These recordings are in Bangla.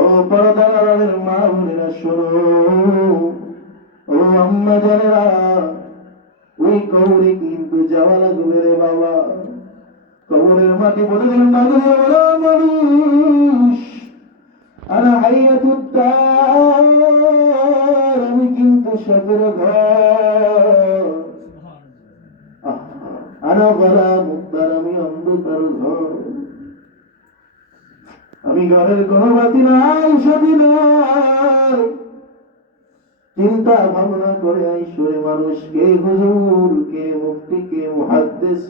ও পর্দার আড়ালের মা বোনেরা শোনো, ও আম্মা জানেরা, ওই কবরে কিন্তু যাওয়া লাগবে রে বাবা। কবরের মাটি বলে দিলেন মানুষ, আর আমি কিন্তু সাপের ঘর, আনা বলা মুক্তার, আমি অন্ধকার ঘর, আমি ঘরের কোন বাতি নাই, সাথী নাই। চিন্তা ভাবনা করে আইসরে মানুষ, কে হুজুর, কে মুফতি, কে মুহাদ্দিস,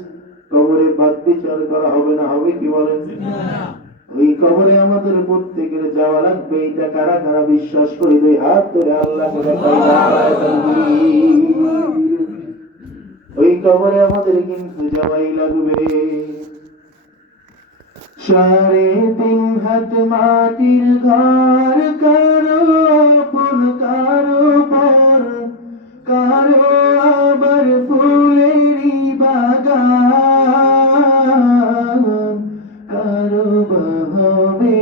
কবরে বাদ বিচার করা হবে না, হবে কি বলেন? ওই কবরে আমাদের প্রত্যেকের যাওয়া লাগবে। এটা কারা কারা বিশ্বাস করি? দুই হাত ধরে আল্লাহকে দেখাই। ওই কবরে আমাদের কিন্তু যাওয়াই লাগবে। 3.5 হাত মাটির ঘর, কারো আপন কারো পর, কারো আবার ফুলেরই বাগান, কারো বা হবে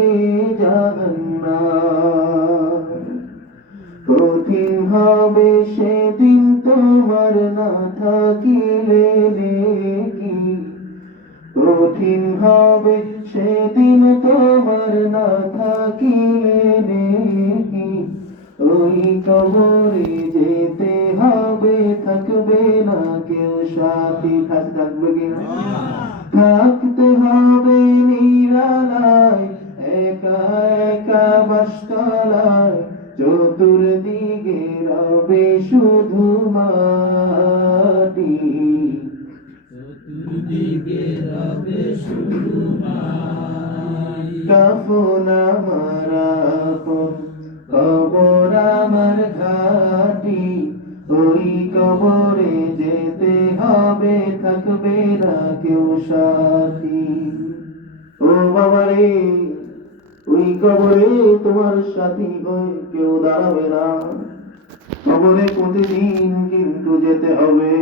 জাহান্নাম। কঠিন হবে সেদিন তোমার না থাকিলে নেকি, কঠিন হবে সেদিন তোমার না থাকিলে নেকি। ওই কবরে যেতে হবে, থাকবে না কেউ সাথী। থাকবে কিনা? থাকতে হবে নিরালায়, একা একা বাসতলায়, চতুর্দিকে রবে শুধু মাটি, কাফন আমার আপন, কবর আমার ঘাটি। ওই কবরে যেতে হবে, থাকবে না কেউ সাথী। ও বাবারে, ওই কবরে তোমার সাথী হয়ে কেউ দাঁড়াবে না। কবরে প্রতিদিন কিন্তু যেতে হবে।